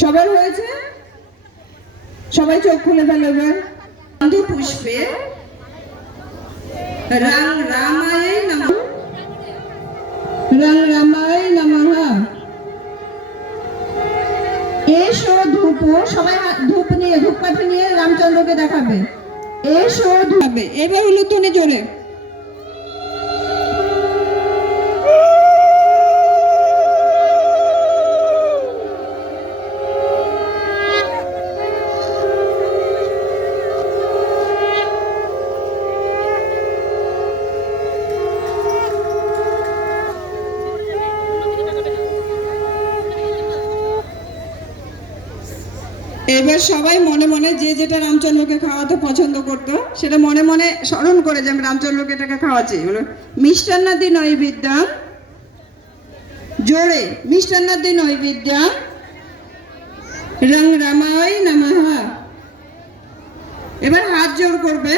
সবার হয়েছে? সবাই চোখ খুলে ফেলো এবার। গন্ধ পুষ্পে রং রামায় নমঃ, রং রামায় নমঃ। এসো ধূপ, সবাই ধূপ নিয়ে, ধূপকাঠি নিয়ে রামচন্দ্রকে দেখাবে। এসো ধূপ, এবার উলুধ্বনি জোরে। এবার সবাই মনে মনে যে যেটা রামচন্দ্রকে খাওয়াতে পছন্দ করতো সেটা মনে মনে স্মরণ করে যে আমি রামচন্দ্রকে এটাকে খাওয়াচ্ছি। মিষ্টান্নাদি নৈবেদ্যম, জোরে মিষ্টান্নাদি নৈবেদ্যম রং রামায় নমঃ। এবার হাত জোর করবে।